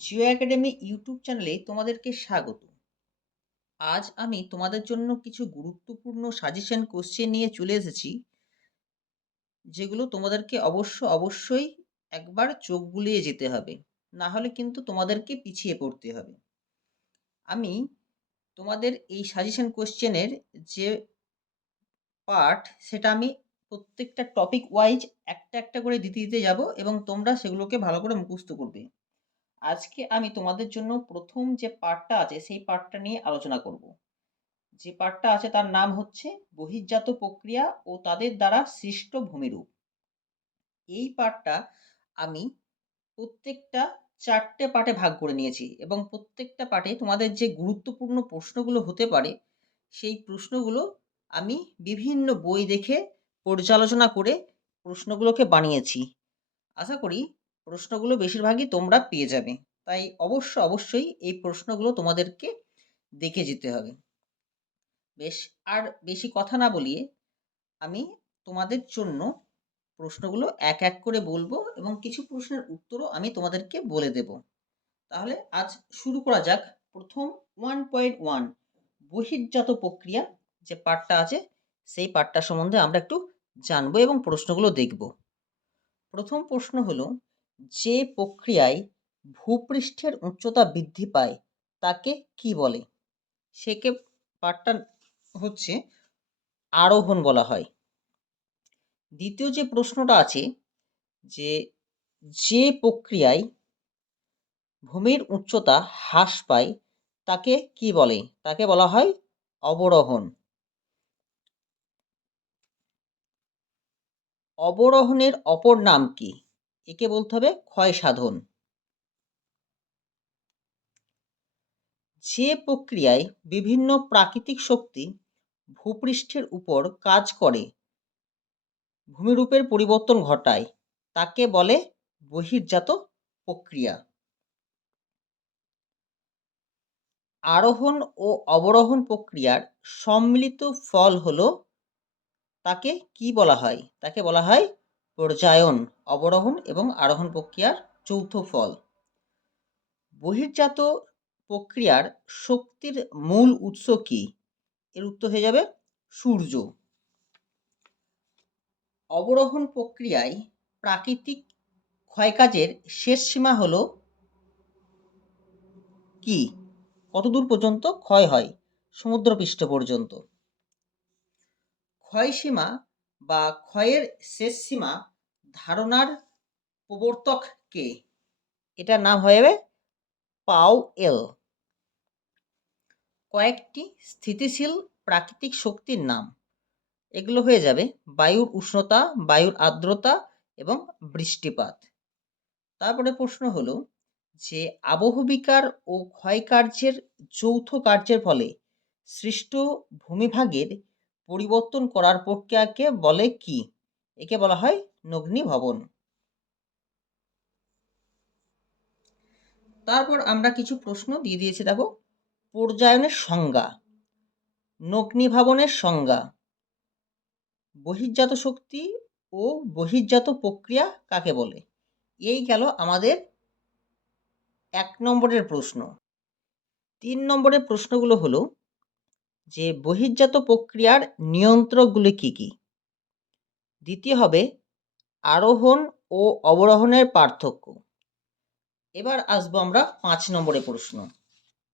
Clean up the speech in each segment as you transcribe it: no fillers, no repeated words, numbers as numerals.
Jio academy YouTube চ্যানেলে তোমাদেরকে স্বাগত। আজ আমি তোমাদের জন্য কিছু গুরুত্বপূর্ণ সাজেশন কোশ্চেন নিয়ে চলে এসেছি, যেগুলো তোমাদেরকে অবশ্যই একবার চোখ বুলিয়ে যেতে হবে। না হলে কিন্তু তোমাদেরকে পিছিয়ে পড়তে হবে। আমি তোমাদের এই সাজেশন কোশ্চেনের যে পার্ট, সেটা আমি প্রত্যেকটা টপিক ওয়াইজ একটা করে দিতে যাব এবং তোমরা সেগুলোকে ভালো করে মুখস্থ করবে। আজকে আমি তোমাদের জন্য প্রথম যে পার্টটা আছে সেই পার্টটা নিয়ে আলোচনা করব। যে পার্টটা আছে তার নাম হচ্ছে বহির্জাত প্রক্রিয়া ও তাদের দ্বারা সৃষ্ট ভূমিরূপ। এই পার্টটা আমি প্রত্যেকটা 4টে পার্টে ভাগ করে নিয়েছি এবং প্রত্যেকটা পার্টে তোমাদের যে গুরুত্বপূর্ণ প্রশ্নগুলো হতে পারে সেই প্রশ্নগুলো আমি বিভিন্ন বই দেখে পর্যালোচনা করে প্রশ্নগুলোকে বানিয়েছি। আশা করি প্রশ্নগুলো বেশিরভাগই তোমরা পেয়ে যাবে। তাই অবশ্যই এই প্রশ্নগুলো তোমাদেরকে দেখে যেতে হবে। বেশ, আর বেশি কথা না বলিয়ে আমি তোমাদের জন্য প্রশ্নগুলো এক করে বলবো এবং কিছু প্রশ্নের উত্তরও আমি তোমাদেরকে বলে দেব। তাহলে আজ শুরু করা যাক। প্রথম 1.1 বহির্জাত প্রক্রিয়া যে পার্টটা আছে সেই পার্টটা সম্বন্ধে আমরা একটু জানবো এবং প্রশ্নগুলো দেখব। প্রথম প্রশ্ন হলো, যে প্রক্রিয়ায় ভূপৃষ্ঠের উচ্চতা বৃদ্ধি পায় তাকে কি বলে? সেকে পার্টটা হচ্ছে আরোহণ বলা হয়। দ্বিতীয় যে প্রশ্নটা আছে, যে যে প্রক্রিয়ায় ভূমির উচ্চতা হ্রাস পায় তাকে কি বলে? তাকে বলা হয় অবরোহণ। অবরোহণের অপর নাম কি? একে বলতে হবে ক্ষয় সাধন। যে প্রক্রিয়ায় বিভিন্ন প্রাকৃতিক শক্তি ভূপৃষ্ঠের উপর কাজ করে ভূমিরূপের পরিবর্তন ঘটায় তাকে বলে বহির্জাত প্রক্রিয়া। আরোহণ ও অবরোহণ প্রক্রিয়ার সম্মিলিত ফল হলো তাকে কি বলা হয়? তাকে বলা হয় পর্যায়ন। অবরোহণ এবং আরোহণ প্রক্রিয়ার যৌথ ফল। বহির্জাত প্রক্রিয়ার শক্তির মূল উৎস কি? এর উত্তর হয়ে যাবে সূর্য। অবরোহণ প্রক্রিয়ায় প্রাকৃতিক ক্ষয়কাজের শেষ সীমা হলো কি? কতদূর পর্যন্ত ক্ষয় হয়? সমুদ্রপৃষ্ঠ পর্যন্ত। ক্ষয়সীমা বা ক্ষয়ের শেষ সীমা ধারণার প্রবর্তক কে? এটার নাম হয়ে যাবে পাওয়েল। কয়েকটি স্থিতিশীল প্রাকৃতিক শক্তির নাম। এগুলো হয়ে যাবে বায়ুর উষ্ণতা, বায়ুর আর্দ্রতা এবং বৃষ্টিপাত। তারপরে প্রশ্ন হলো, যে আবহবিকার ও ক্ষয়কার্যের যৌথ কার্যের ফলে সৃষ্ট ভূমিভাগের পরিবর্তন করার প্রক্রিয়াকে বলে কি? একে বলা হয় নগ্নীভবন। তারপর আমরা কিছু প্রশ্ন দিয়ে দিয়েছি, দেখো। পর্যায়নের সংজ্ঞা, নগ্নীভাবনের সংজ্ঞা, বহির্জাত শক্তি ও বহির্জাত প্রক্রিয়া কাকে বলে? এই গেল আমাদের 1 নম্বরের প্রশ্ন। 3 নম্বরের প্রশ্নগুলো হলো, যে বহির্জাত প্রক্রিয়ার নিয়ন্ত্রকগুলি কি কি? দ্বিতীয় হবে আরোহণ ও অবরোহণের পার্থক্য। এবার আসবো আমরা 5 নম্বরের প্রশ্ন।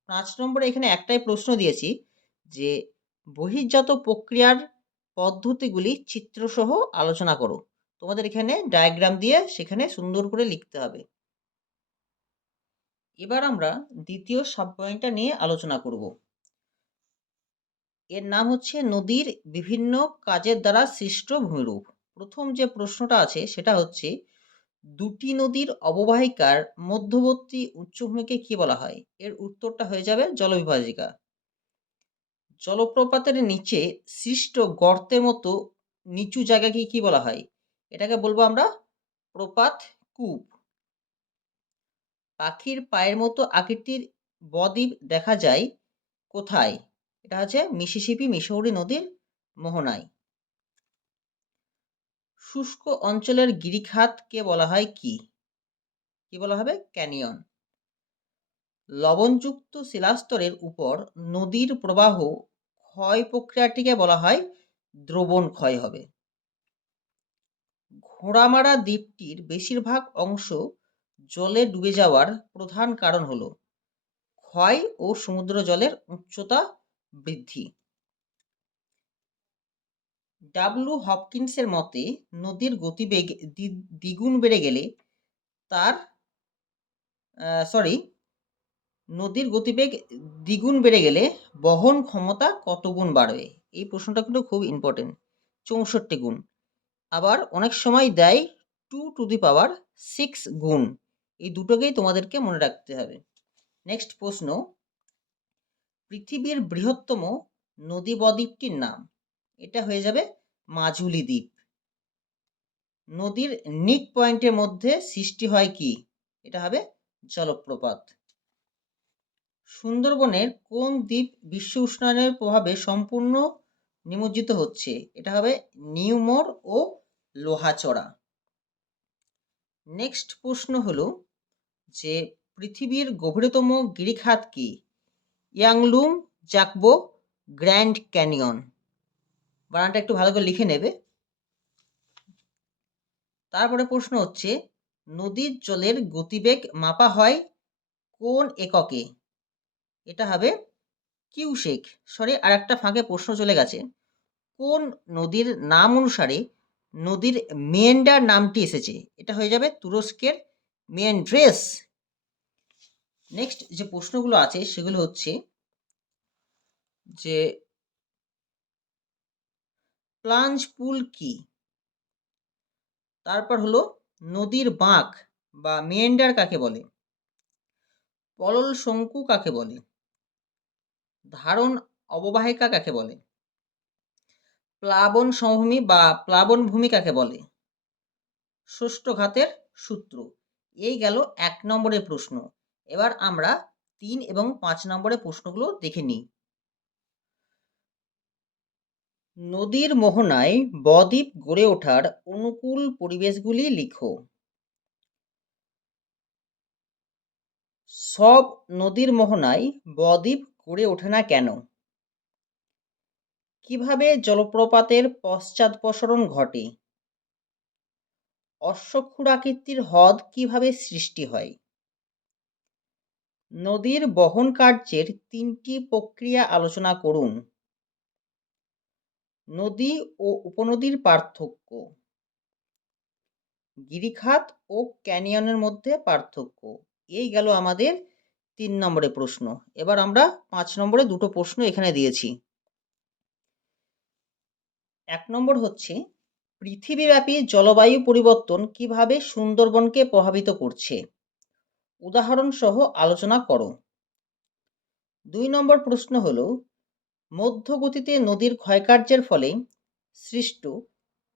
5 নম্বরে এখানে একটাই প্রশ্ন দিয়েছি, যে বহির্জাত প্রক্রিয়ার পদ্ধতিগুলি চিত্রসহ আলোচনা করো। তোমাদের এখানে ডায়াগ্রাম দিয়ে সেখানে সুন্দর করে লিখতে হবে। এবার আমরা দ্বিতীয় সাব পয়েন্টটা নিয়ে আলোচনা করব। এর নাম হচ্ছে নদীর বিভিন্ন কাজের দ্বারা সৃষ্ট ভূমিরূপ। প্রথম যে প্রশ্নটা আছে সেটা হচ্ছে, দুটি নদীর অববাহিকার মধ্যবর্তী উচ্চভূমিকে কি বলা হয়? এর উত্তরটা হয়ে যাবে জলবিভাজিকা। জলপ্রপাতের নিচে সৃষ্ট গর্তের মতো নিচু জায়গাকে কি বলা হয়? এটাকে বলবো আমরা প্রপাত কূপ। পাখির পায়ের মতো আকৃতির বদ্বীপ দেখা যায় কোথায়? এটা হচ্ছে মিসিসিপি মিসৌরি নদীর মোহনায়। শুষ্ক অঞ্চলের গিরিখাতকে বলা হয় কি? কি বলা হবে? ক্যানিয়ন। লবণযুক্ত শিলাস্তরের উপর নদীর প্রবাহ ক্ষয় প্রক্রিয়াটিকে বলা হয় দ্রবণ ক্ষয় হবে। ঘোড়ামারা দ্বীপটির বেশিরভাগ অংশ জলে ডুবে যাওয়ার প্রধান কারণ হল ক্ষয় ও সমুদ্র জলের উচ্চতা বৃদ্ধি। ডাব্লু হপকিন্সের মতে নদীর গতিবেগ দ্বিগুণ বেড়ে গেলে তার নদীর গতিবেগ দ্বিগুণ বেড়ে গেলে বহন ক্ষমতা কত গুণ বাড়বে? এই প্রশ্নটা কিন্তু খুব ইম্পর্টেন্ট। 64 গুণ। আবার অনেক সময় দেয় 2⁶ গুণ। এই দুটোকেই তোমাদেরকে মনে রাখতে হবে। নেক্সট প্রশ্ন, পৃথিবীর বৃহত্তম নদী বদ্বীপটির নাম? এটা হয়ে যাবে মাজুলি দ্বীপ। নদীর নিক পয়েন্টের মধ্যে সৃষ্টি হয় কি? এটা হবে জলপ্রপাত। সুন্দরবনের কোন দ্বীপ বিশ্ব উষ্ণায়নের প্রভাবে সম্পূর্ণ নিমজ্জিত হচ্ছে? এটা হবে নিউমোর ও লোহাচড়া। নেক্সট প্রশ্ন হলো যে পৃথিবীর গভীরতম গিরিখাত কি? ইয়াংলুং, জাকবো, গ্র্যান্ড ক্যানিয়ন। বানানটা একটু ভালো করে লিখে নেবে। তারপরে প্রশ্ন হচ্ছে নদীর জলের গতিবেগ মাপা হয় কোন এককে? এটা হবে কিউসেক। আর একটা ফাঁকে প্রশ্ন চলে গেছে, কোন নদীর নাম অনুসারে নদীর মেন্ডার নামটি এসেছে? এটা হয়ে যাবে তুরস্কের মেন্ড্রেস। নেক্সট যে প্রশ্নগুলো আছে সেগুলো হচ্ছে যে প্লাঞ্জ পুল কি? তারপর হলো নদীর বাঁক বা মেন্ডার কাকে বলে? পলল শঙ্কু কাকে বলে? ধারণ অববাহিকা কাকে বলে? প্লাবন সমভূমি বা প্লাবন ভূমি কাকে বলে? ষষ্ঠঘাতের সূত্র। এই গেল 1 নম্বরের প্রশ্ন। এবার আমরা 3 এবং 5 নম্বরের প্রশ্নগুলো দেখে নিই। নদীর মোহনায় বদ্বীপ গড়ে ওঠার অনুকূল পরিবেশগুলি লিখো। সব নদীর মোহনায় বদ্বীপ গড়ে ওঠে না কেন? কিভাবে জলপ্রপাতের পশ্চাদপসরণ ঘটে? অশ্বক্ষুরাকৃতির হ্রদ কিভাবে সৃষ্টি হয়? নদীর বহন কার্যের 3টি প্রক্রিয়া আলোচনা করুন। নদী ও উপনদীর পার্থক্য। গিরিখাত ও ক্যানিয়নের মধ্যে পার্থক্য। এই গেল আমাদের 3 নম্বরের প্রশ্ন। এবার আমরা 5 নম্বরে দুটো প্রশ্ন এখানে দিয়েছি। 1 নম্বর হচ্ছে পৃথিবীব্যাপী জলবায়ু পরিবর্তন কিভাবে সুন্দরবনকে প্রভাবিত করছে? উদাহরণ সহ আলোচনা করো। 2 নম্বর প্রশ্ন হলো মধ্যগতিতে নদীর ক্ষয়কার্যের ফলে সৃষ্ট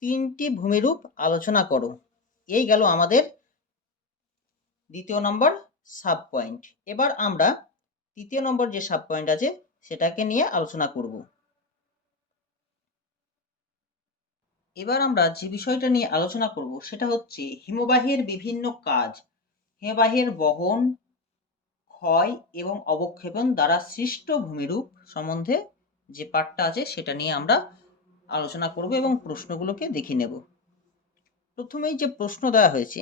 3টি ভূমিরূপ আলোচনা করো। এই গেল আমাদের 2য় নম্বর সাব পয়েন্ট। এবার আমরা 3য় নম্বর যে সাব পয়েন্ট আছে সেটাকে নিয়ে আলোচনা করব। এবার আমরা যে বিষয়টা নিয়ে আলোচনা করব সেটা হচ্ছে হিমবাহের বিভিন্ন কাজ। হিমবাহের বহন, ক্ষয় এবং অবক্ষেপণ দ্বারা সৃষ্ট ভূমিরূপ সম্বন্ধে যে পার্টটা আছে সেটা নিয়ে আমরা আলোচনা করব এবং প্রশ্নগুলোকে দেখে নেব। প্রথমেই যে প্রশ্ন দেওয়া হয়েছে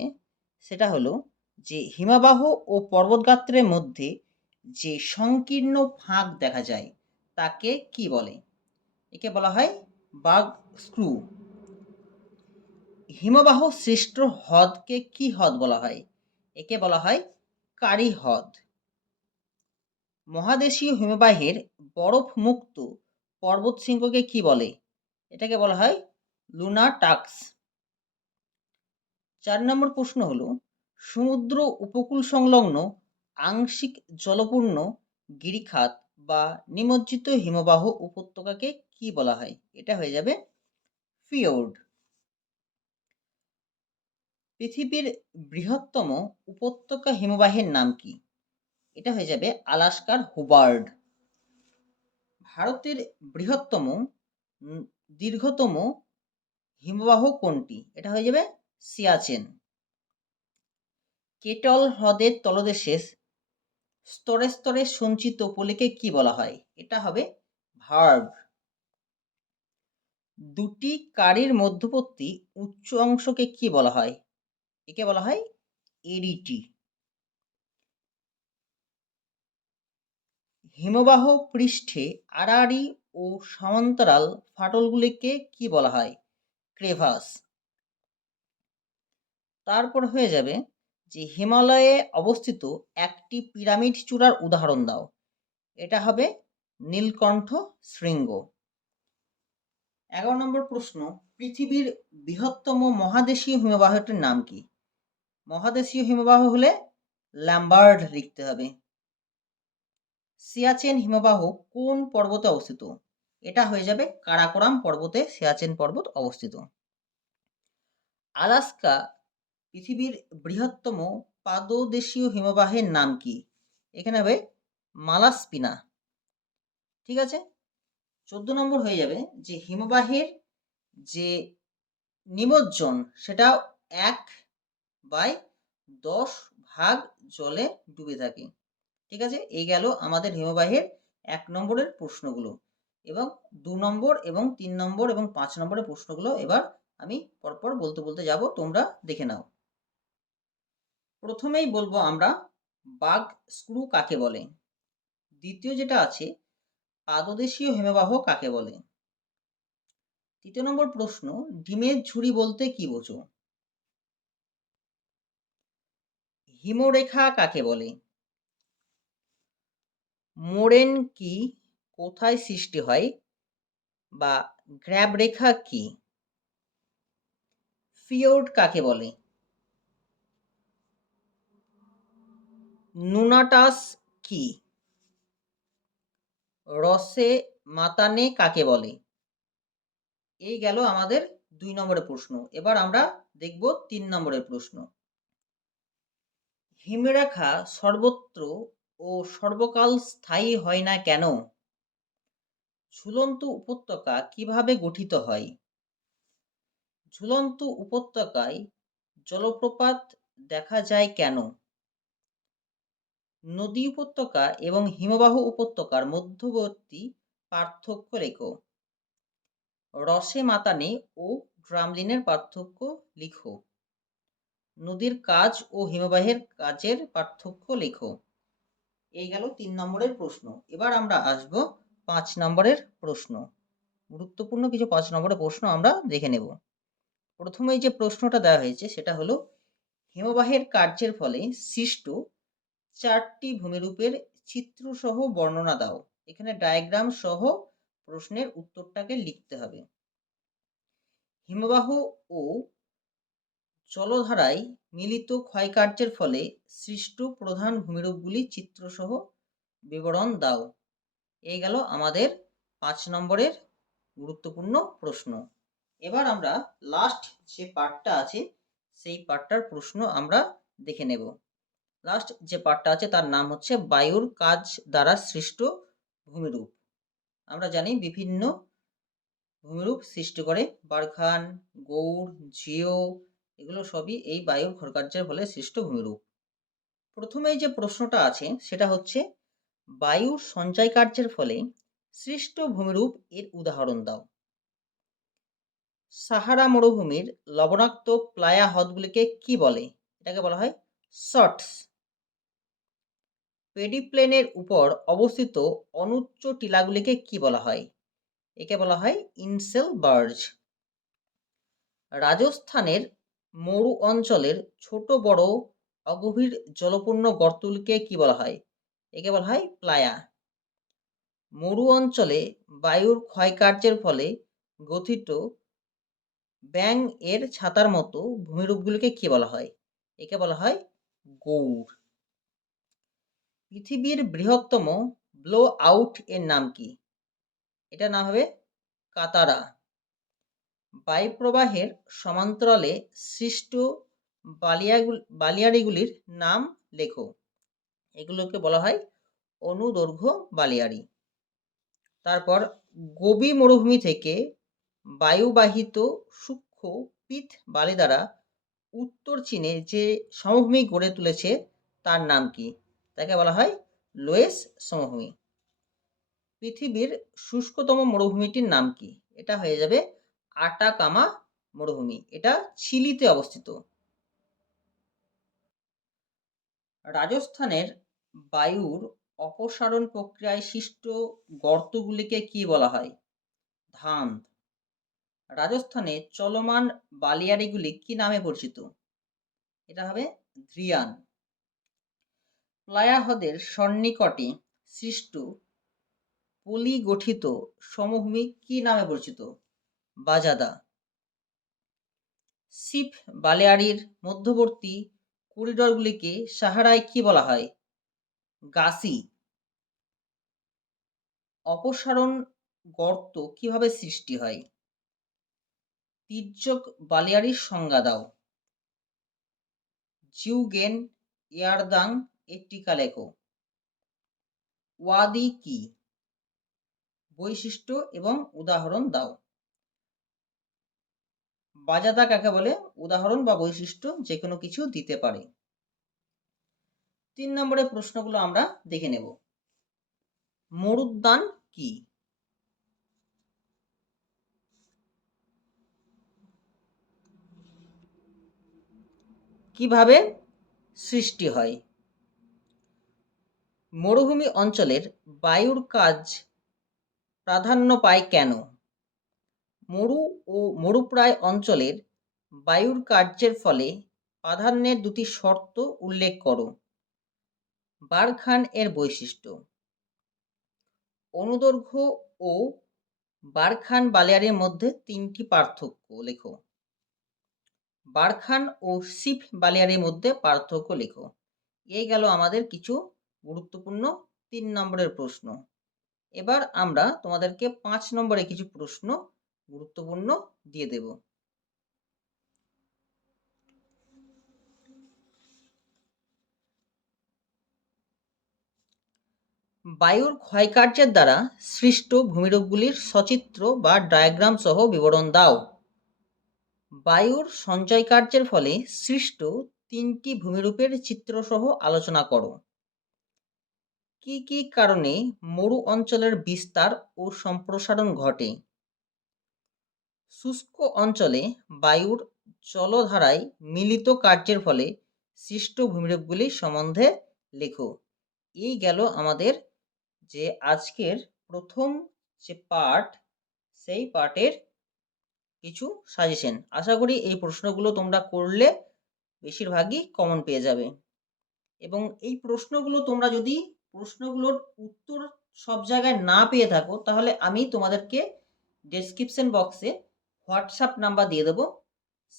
সেটা হলো যে হিমবাহ ও পর্বতগাত্রের মধ্যে যে সংকীর্ণ ফাঁক দেখা যায় তাকে কি বলে? একে বলা হয় বাগ স্ক্রু। হিমবাহ সৃষ্ট হ্রদকে কি হ্রদ বলা হয়? একে বলা হয় কারি হ্রদ। মহাদেশীয় হিমবাহের বরফ মুক্ত পর্বতশৃঙ্গকে কি বলে? এটাকে বলা হয় লুনা টাস্ক। 4 নম্বর প্রশ্ন হলো সমুদ্র উপকূল সংলগ্ন আংশিক জলপূর্ণ গিরিখাত বা নিমজ্জিত হিমবাহ উপত্যকাকে কি বলা হয়? এটা হয়ে যাবে ফিওর্ড। পৃথিবীর বৃহত্তম উপত্যকা হিমবাহের নাম কি? এটা হয়ে যাবে আলাস্কার হুবার্ড। ভারতের বৃহত্তম দীর্ঘতম হিমবাহ কোনটি? এটা হয়ে যাবে সিয়াচেন। কেটল হ্রদের তলদেশে স্তরে স্তরে সঞ্চিত পলিকে কি বলা হয়? এটা হবে ভার্ব। দুটি কারির মধ্যবর্তী উচ্চ অংশকে কি বলা হয়? একে বলা হয় এরিটি। হিমবাহ পৃষ্ঠে আড়াআড়ি ও সমান্তরাল ফাটলগুলিকে কি বলা হয়? ক্রেভাস। তারপর হয়ে যাবে যে হিমালয়ে অবস্থিত একটি পিরামিড চূড়ার উদাহরণ দাও। এটা হবে নীলকণ্ঠ শৃঙ্গ। 11 নম্বর প্রশ্ন, পৃথিবীর বৃহত্তম মহাদেশীয় হিমবাহটির নাম কি? মহাদেশীয় হিমবাহ হলে ল্যাম্বার্ট লিখতে হবে। সিয়াচেন হিমবাহ কোন পর্বতে অবস্থিত? এটা হয়ে যাবে কারাকোরাম পর্বতে সিয়াচেন পর্বত অবস্থিত। আলাস্কা পৃথিবীর বৃহত্তম পাদদেশীয় হিমবাহের নাম কি? এখানে হবে মালাস্পিনা। ঠিক আছে। 14 নম্বর হয়ে যাবে যে হিমবাহের যে নিমজ্জন সেটা 1/10 ভাগ জলে ডুবে থাকে। ঠিক আছে, এই গেল আমাদের হিমবাহের 1 নম্বরের প্রশ্নগুলো, এবং 2 নম্বর এবং 3 নম্বর এবং 5 নম্বরের প্রশ্নগুলো এবার আমি পরপর বলতে বলতে যাব, তোমরা দেখে নাও। প্রথমেই বলবো আমরা বাগ স্ক্রু কাকে বলে। দ্বিতীয় যেটা আছে পাদদেশীয় হিমবাহ কাকে বলে। তৃতীয় নম্বর প্রশ্ন, ডিমের ঝুড়ি বলতে কি বোঝো? হিমরেখা কাকে বলে? মোরেন কি কোথায় সৃষ্টি হয়, বা গ্র্যাব রেখা কি? ফিওর্ড কাকে বলে? নুনাটাস কি? রসে মাতানে কাকে বলে? এই গেল আমাদের 2 নম্বরের প্রশ্ন। এবার আমরা দেখব 3 নম্বরের প্রশ্ন। হিমরেখা সর্বত্র ও সর্বকাল স্থায়ী হয় না কেন? ঝুলন্ত উপত্যকা কিভাবে গঠিত হয়? ঝুলন্ত উপত্যকায় জলপ্রপাত দেখা যায় কেন? নদী উপত্যকা এবং হিমবাহ উপত্যকার মধ্যবর্তী পার্থক্য লেখো। রসে মাতানে ও ড্রামলিনের পার্থক্য লিখো। নদীর কাজ ও হিমবাহের কাজের পার্থক্য লেখো। এই গেল 3 নম্বরের প্রশ্ন। এবার আমরা আসব 5 নম্বরের প্রশ্ন। গুরুত্বপূর্ণ কিছু 5 নম্বরের প্রশ্ন আমরা দেখে নেব। প্রথমেই যে প্রশ্নটা দেওয়া হয়েছে সেটা হলো হিমবাহের কার্যের ফলে সৃষ্ট 4টি ভূমিরূপের চিত্রসহ বর্ণনা দাও। এখানে ডায়াগ্রাম সহ প্রশ্নের উত্তরটাকে লিখতে হবে। হিমবাহ ও জলধারায় মিলিত ক্ষয়কার্যের ফলে সৃষ্ট প্রধান ভূমিরূপগুলি চিত্রসহ বিবরণ দাও। এই গেল আমাদের 5 নম্বরের গুরুত্বপূর্ণ প্রশ্ন। এবার আমরা লাস্ট যে পার্টটা আছে সেই পার্টটার প্রশ্ন আমরা দেখে নেব। লাস্ট যে পার্টটা আছে তার নাম হচ্ছে বায়ুর কাজ দ্বারা সৃষ্ট ভূমিরূপ। আমরা জানি বিভিন্ন ভূমিরূপ সৃষ্টি করে বারখান, গৌড়, জিও, এগুলো সবই এই বায়ুর ঘূর্ণায়কার্যের ফলে সৃষ্ট ভূমিরূপ। প্রথমেই যে প্রশ্নটা আছে সেটা হচ্ছে বায়ুর সঞ্চয় কার্যের ফলে সৃষ্ট ভূমিরূপ এর উদাহরণ দাও। সাহারা মরুভূমির লবণাক্ত প্লায়া হ্রদগুলিকে কি বলে? এটাকে বলা হয় সটস। পেডিপ্লেনের উপর অবস্থিত অনুচ্চ টিলাগুলিকে কি বলা হয়? একে বলা হয় ইনসেল বার্জ। রাজস্থানের মরু অঞ্চলের ছোট বড় অগভীর জলপূর্ণ গর্তগুলিকে কি বলা হয়? একে বলা হয় প্লায়া। মরু অঞ্চলে বায়ুর ক্ষয়কার্যের ফলে গঠিত ব্যাং এর ছাতার মতো ভূমিরূপগুলিকে কি বলা হয়? একে বলা হয় গৌড়। পৃথিবীর বৃহত্তম ব্লো আউট এর নাম কি? এটা নাম হবে কাতারা। বায়ুপ্রবাহের সমান্তরালে সৃষ্ট বালিয়াড়িগুলির নাম লেখো। এগুলোকে বলা হয় অনুদৈর্ঘ্য বালিয়াড়ি। তারপর গোবি মরুভূমি থেকে বায়ুবাহিত সূক্ষ্ম পিত বালি দ্বারা উত্তর চীনে যে সমভূমি গড়ে তুলেছে তার নাম কি? তাকে বলা হয় লোয়েস সমভূমি। পৃথিবীর শুষ্কতম মরুভূমিটির নাম কি? এটা হয়ে যাবে আটাকামা মরুভূমি। এটা চিলিতে অবস্থিত। রাজস্থানের বায়ুর অপসারণ প্রক্রিয়ায় সৃষ্ট গর্তগুলিকে কি বলা হয়? ধান্দ। রাজস্থানে চলমান বালিয়াড়িগুলি কি নামে পরিচিত? এটা হবে ধ্রিয়ান। প্লায়া হ্রদের সন্নিকটে সৃষ্ট পলিগঠিত সমভূমি কি নামে পরিচিত? বাজাদা। সিপ বালিয়াড়ির মধ্যবর্তী করিডরগুলিকে সাহারায় কি বলা হয়? গাসি। অপসারণ গর্ত কিভাবে সৃষ্টি হয়? তির্যক বালিয়াড়ির সংজ্ঞা দাও। জিউগেন ইয়ারদাং এর টিকা লেখো। ওয়াদি কি? বৈশিষ্ট্য এবং উদাহরণ দাও। বাজাদা কাকে বলে? উদাহরণ বা বৈশিষ্ট্য যে কোনো কিছু দিতে পারে। 3 নম্বরের প্রশ্নগুলো আমরা দেখে নেব। মরুদ্যান কি? কিভাবে সৃষ্টি হয়? মরুভূমি অঞ্চলের বায়ুর কাজ প্রাধান্য পায় কেন? মরু ও মরুপ্রায় অঞ্চলের বায়ুর কার্যের ফলে প্রাধান্যের দুটি শর্ত উল্লেখ করো। বারখান এর বৈশিষ্ট্য। অনুদৈর্ঘ্য ও বারখান বালিয়াড়ির মধ্যে 3টি পার্থক্য লেখো। বারখান ও সিপ বালিয়াড়ির মধ্যে পার্থক্য লেখো। এই গেল আমাদের কিছু গুরুত্বপূর্ণ 3 নম্বরের প্রশ্ন। এবার আমরা তোমাদেরকে 5 নম্বরে কিছু প্রশ্ন গুরুত্বপূর্ণ দিয়ে দেব। বায়ুর ক্ষয়কার্যের দ্বারা সৃষ্ট ভূমিরূপগুলির সচিত্র বা ডায়াগ্রাম সহ বিবরণ দাও। বায়ুর সঞ্চয় কার্যের ফলে সৃষ্ট 3টি ভূমিরূপের চিত্রসহ আলোচনা করো। কি কি কারণে মরু অঞ্চলের বিস্তার ও সম্প্রসারণ ঘটে? শুষ্ক অঞ্চলে বায়ুর জলধারায় মিলিত কার্যের ফলে সৃষ্ট ভূমিরূপগুলি সম্বন্ধে লেখো। এই গেল আমাদের যে আজকের প্রথম যে পার্ট, সেই পার্টের কিছু সাজেশন। আশা করি এই প্রশ্নগুলো তোমরা করলে বেশিরভাগই কমন পেয়ে যাবে। এবং এই প্রশ্নগুলো তোমরা যদি প্রশ্নগুলোর উত্তর সব জায়গায় না পেয়ে থাকো, তাহলে আমি তোমাদেরকে ডেসক্রিপশন বক্সে হোয়াটসঅ্যাপ নাম্বার দিয়ে দেবো।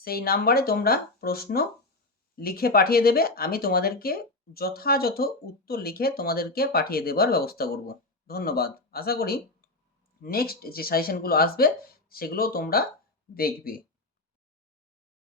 সেই নাম্বারে তোমরা প্রশ্ন লিখে পাঠিয়ে দেবে। আমি তোমাদেরকে যথাযথ উত্তর লিখে তোমাদেরকে পাঠিয়ে দেবার ব্যবস্থা করব। ধন্যবাদ। আশা করি নেক্সট যে সাজেশনগুলো আসবে সেগুলো তোমরা দেখবে।